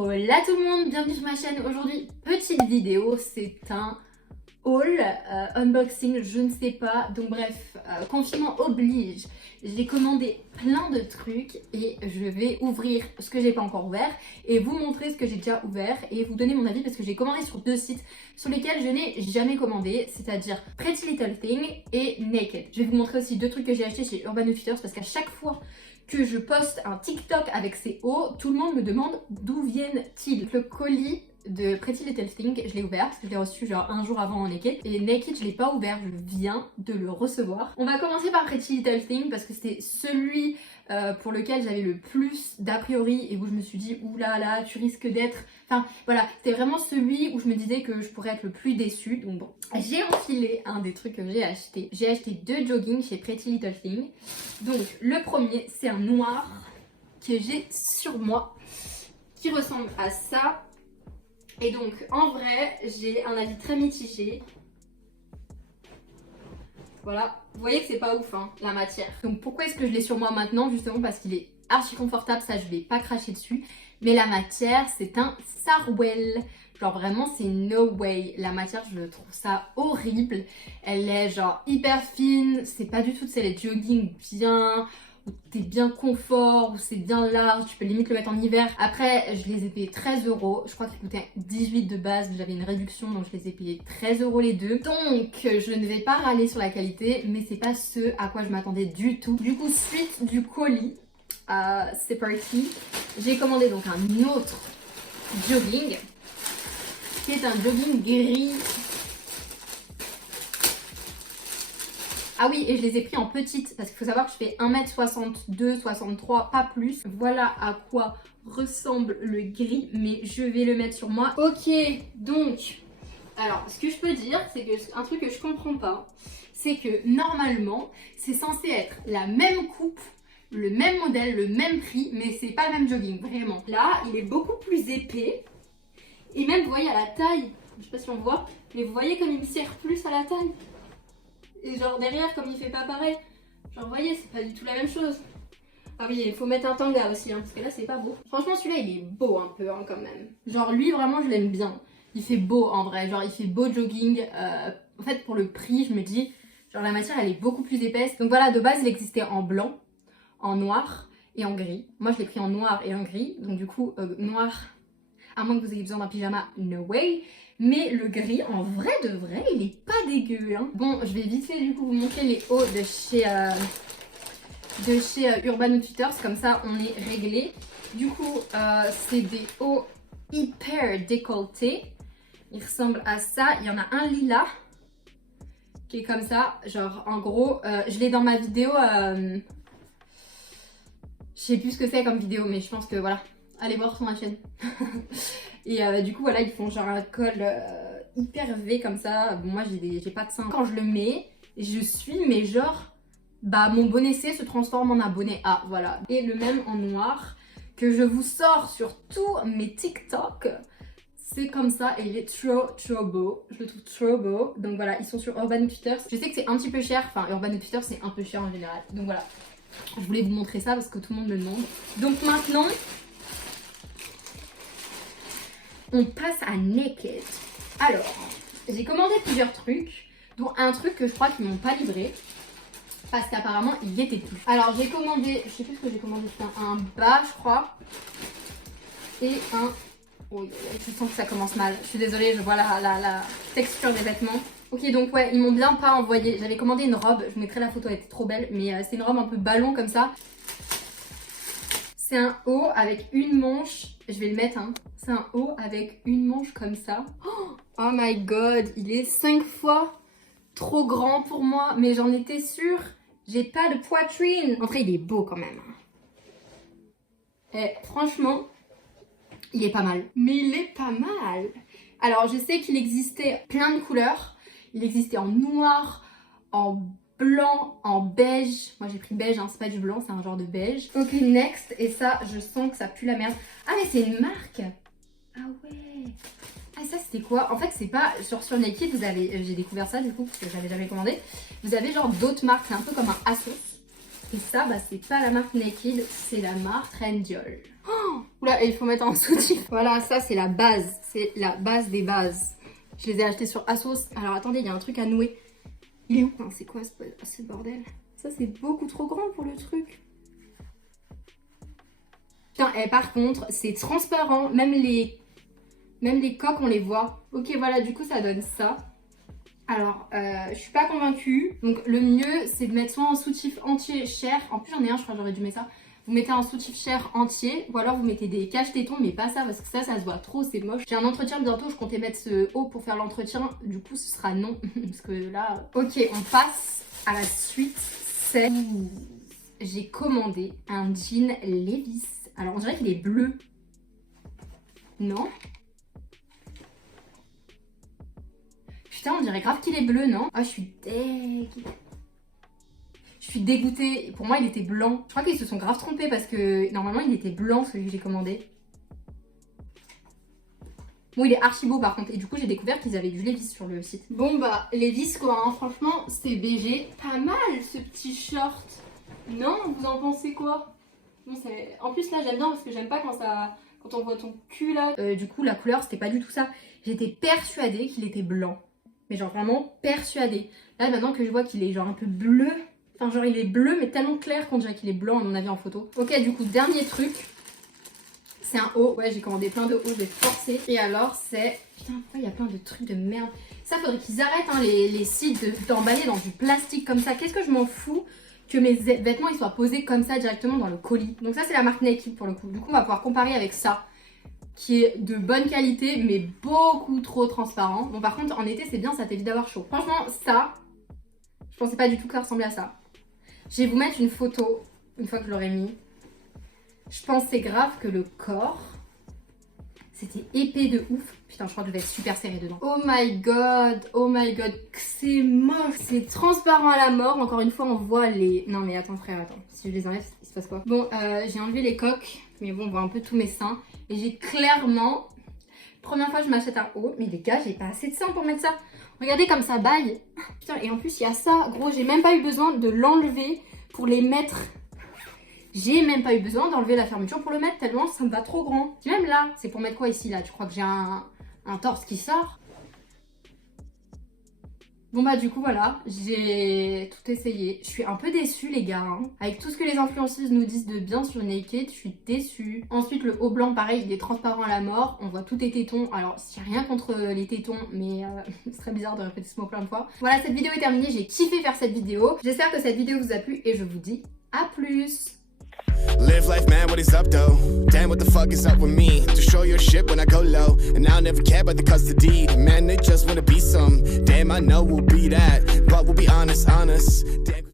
Hola tout le monde, bienvenue sur ma chaîne. Aujourd'hui, petite vidéo, c'est un haul, unboxing, je ne sais pas. Donc bref, confinement oblige. J'ai commandé plein de trucs et je vais ouvrir ce que j'ai pas encore ouvert et vous montrer ce que j'ai déjà ouvert et vous donner mon avis parce que j'ai commandé sur deux sites sur lesquels je n'ai jamais commandé, c'est-à-dire Pretty Little Thing et Naked. Je vais vous montrer aussi deux trucs que j'ai achetés chez Urban Outfitters parce qu'à chaque fois que je poste un TikTok avec ces hauts, tout le monde me demande d'où viennent-ils. Le colis de Pretty Little Thing, je l'ai ouvert parce que je l'ai reçu genre un jour avant en Naked. Et Naked, je l'ai pas ouvert, je viens de le recevoir. On va commencer par Pretty Little Thing parce que c'était celui pour lequel j'avais le plus d'a priori et où je me suis dit oulala, tu risques d'être... Enfin voilà, c'était vraiment celui où je me disais que je pourrais être le plus déçue. Donc bon, j'ai enfilé un des trucs que j'ai acheté. J'ai acheté deux joggings chez Pretty Little Thing. Donc le premier, c'est un noir que j'ai sur moi qui ressemble à ça. Et donc en vrai, j'ai un avis très mitigé. Voilà, vous voyez que c'est pas ouf hein, la matière. Donc pourquoi est-ce que je l'ai sur moi maintenant? Justement parce qu'il est archi confortable, ça je vais pas cracher dessus. Mais la matière, c'est un Sarwell. Genre vraiment c'est no way. La matière, je trouve ça horrible. Elle est genre hyper fine, c'est pas du tout les jogging bien... où t'es bien confort, où c'est bien large, tu peux limite le mettre en hiver. Après, je les ai payés 13 €. Je crois qu'ils coûtaient 18 de base, j'avais une réduction, donc je les ai payés 13 € les deux. Donc, je ne vais pas râler sur la qualité, mais c'est pas ce à quoi je m'attendais du tout. Du coup, suite du colis, c'est parti. J'ai commandé donc un autre jogging, qui est un jogging gris. Ah oui, et je les ai pris en petite parce qu'il faut savoir que je fais 1m62, 63, pas plus. Voilà à quoi ressemble le gris, mais je vais le mettre sur moi. Ok, donc, alors ce que je peux dire, c'est que un truc que je comprends pas, c'est que normalement, c'est censé être la même coupe, le même modèle, le même prix, mais c'est pas le même jogging, vraiment. Là, il est beaucoup plus épais, et même, vous voyez, à la taille, je sais pas si on voit, mais vous voyez comme il me serre plus à la taille. Et genre derrière, comme il fait pas pareil, genre vous voyez, c'est pas du tout la même chose. Ah oui, il faut mettre un tanga aussi, hein, parce que là c'est pas beau. Franchement celui-là il est beau un peu hein, quand même. Genre lui vraiment je l'aime bien. Il fait beau en vrai, genre il fait beau jogging. En fait pour le prix je me dis, genre la matière elle est beaucoup plus épaisse. Donc voilà, de base il existait en blanc, en noir et en gris. Moi je l'ai pris en noir et en gris, donc du coup noir, à moins que vous ayez besoin d'un pyjama, no way. Mais le gris, en vrai de vrai, il est pas dégueu. Hein. Bon, je vais vite fait du coup vous montrer les hauts de chez Urban Outfitters. Comme ça, on est réglé. Du coup, c'est des hauts hyper décolletés. Ils ressemblent à ça. Il y en a un lilas qui est comme ça. Genre, en gros, je l'ai dans ma vidéo. Je sais plus ce que c'est comme vidéo, mais je pense que voilà. Allez voir sur ma chaîne. Et du coup voilà, ils font genre un col hyper V comme ça. Bon moi j'ai pas de sein. Quand je le mets, je suis mais genre bah mon bonnet C se transforme en un bonnet A, voilà. Et le même en noir que je vous sors sur tous mes TikTok. C'est comme ça et il est trop beau. Je le trouve trop beau. Donc voilà, ils sont sur Urban Outfitters. Je sais que c'est un petit peu cher. Enfin Urban Outfitters c'est un peu cher en général. Donc voilà, je voulais vous montrer ça parce que tout le monde me demande. Donc maintenant... on passe à Naked. Alors, j'ai commandé plusieurs trucs, dont un truc que je crois qu'ils m'ont pas livré, parce qu'apparemment il était plus. Alors j'ai commandé, je sais plus ce que j'ai commandé, un bas je crois, et un... Oh, je sens que ça commence mal, je suis désolée, je vois la texture des vêtements. Ok donc ouais, ils m'ont bien pas envoyé, j'avais commandé une robe, je vous mettrai la photo, elle était trop belle, mais c'est une robe un peu ballon comme ça. C'est un haut avec une manche, je vais le mettre hein. C'est un haut avec une manche comme ça. Oh my god, il est 5 fois trop grand pour moi, mais j'en étais sûre. J'ai pas de poitrine. Après, il est beau quand même. Et franchement, il est pas mal. Mais il est pas mal. Alors, je sais qu'il existait plein de couleurs. Il existait en noir, en blanc, en beige. Moi j'ai pris beige, hein, c'est pas du blanc, c'est un genre de beige. Ok, next. Et ça, je sens que ça pue la merde. Ah mais c'est une marque. Ah ouais. Ah ça c'était quoi? En fait c'est pas, genre sur Naked j'ai découvert ça du coup parce que j'avais jamais commandé. Vous avez genre d'autres marques, c'est un peu comme un Asos. Et ça, bah, c'est pas la marque Naked, c'est la marque Trendyol. Oh, oula, et il faut mettre en soutif. Voilà, ça c'est la base. C'est la base des bases. Je les ai achetés sur Asos. Alors attendez, il y a un truc à nouer. Il est où? C'est quoi ce bordel? Ça c'est beaucoup trop grand pour le truc. Putain, et par contre, c'est transparent. Même les coques, on les voit. Ok, voilà, du coup ça donne ça. Alors, je suis pas convaincue. Donc le mieux, c'est de mettre soit un soutif entier cher. En plus, j'en ai un, je crois que j'aurais dû mettre ça. Vous mettez un soutif cher entier. Ou alors vous mettez des cache-tétons, mais pas ça, parce que ça se voit trop, c'est moche. J'ai un entretien bientôt, je comptais mettre ce haut pour faire l'entretien. Du coup, ce sera non. Parce que là... Ok, on passe à la suite. C'est... J'ai commandé un jean Levi's. Alors, on dirait qu'il est bleu. Non? Putain, on dirait grave qu'il est bleu, non? Ah, je suis dégoûtée. Pour moi, il était blanc. Je crois qu'ils se sont grave trompés parce que normalement, il était blanc, celui que j'ai commandé. Bon, il est archi beau par contre. Et du coup, j'ai découvert qu'ils avaient du Levi's sur le site. Bon, bah, Levi's quoi, hein. Franchement, c'est BG. Pas mal ce petit short. Non, vous en pensez quoi? Bon, en plus, là, j'aime bien parce que j'aime pas quand on voit ton cul là. Du coup, la couleur, c'était pas du tout ça. J'étais persuadée qu'il était blanc. Mais genre vraiment persuadée. Là maintenant que je vois qu'il est genre un peu bleu. Enfin genre il est bleu mais tellement clair qu'on dirait qu'il est blanc à mon avis en photo. Ok, du coup dernier truc. C'est un haut. Ouais, j'ai commandé plein de hauts, je vais forcer. Et alors c'est... Putain, pourquoi il y a plein de trucs de merde. Ça faudrait qu'ils arrêtent hein, les sites d'emballer dans du plastique comme ça. Qu'est-ce que je m'en fous que mes vêtements ils soient posés comme ça directement dans le colis. Donc ça c'est la marque Naked pour le coup. Du coup on va pouvoir comparer avec ça, qui est de bonne qualité mais beaucoup trop transparent. Bon par contre en été c'est bien, ça t'évite d'avoir chaud. Franchement ça, je pensais pas du tout que ça ressemblait à ça. Je vais vous mettre une photo une fois que je l'aurai mis. Je pensais grave que le corps c'était épais de ouf. Putain je crois que je vais être super serrée dedans. Oh my god, c'est moche. C'est transparent à la mort. Encore une fois on voit les... Non mais attends frère, attends. Si je les enlève il se passe quoi? Bon j'ai enlevé les coques. Mais bon on voit un peu tous mes seins. Et j'ai clairement... Première fois je m'achète un haut. Mais les gars j'ai pas assez de seins pour mettre ça. Regardez comme ça baille. Putain et en plus il y a ça. Gros j'ai même pas eu besoin de l'enlever pour les mettre. J'ai même pas eu besoin d'enlever la fermeture pour le mettre tellement ça me va trop grand. Et même là, c'est pour mettre quoi ici là? Tu crois que j'ai un torse qui sort? Bon bah du coup voilà, j'ai tout essayé. Je suis un peu déçue les gars. Hein. Avec tout ce que les influenceuses nous disent de bien sur Naked, je suis déçue. Ensuite le haut blanc pareil, il est transparent à la mort. On voit tous tes tétons. Alors j'ai rien contre les tétons, mais ce serait bizarre de répéter ce mot plein de fois. Voilà, cette vidéo est terminée. J'ai kiffé faire cette vidéo. J'espère que cette vidéo vous a plu et je vous dis à plus. Live life, man, what is up, though? Damn, what the fuck is up with me? To show your shit when I go low. And I'll never care about the custody. Man, they just wanna be some. Damn, I know we'll be that. But we'll be honest. Damn.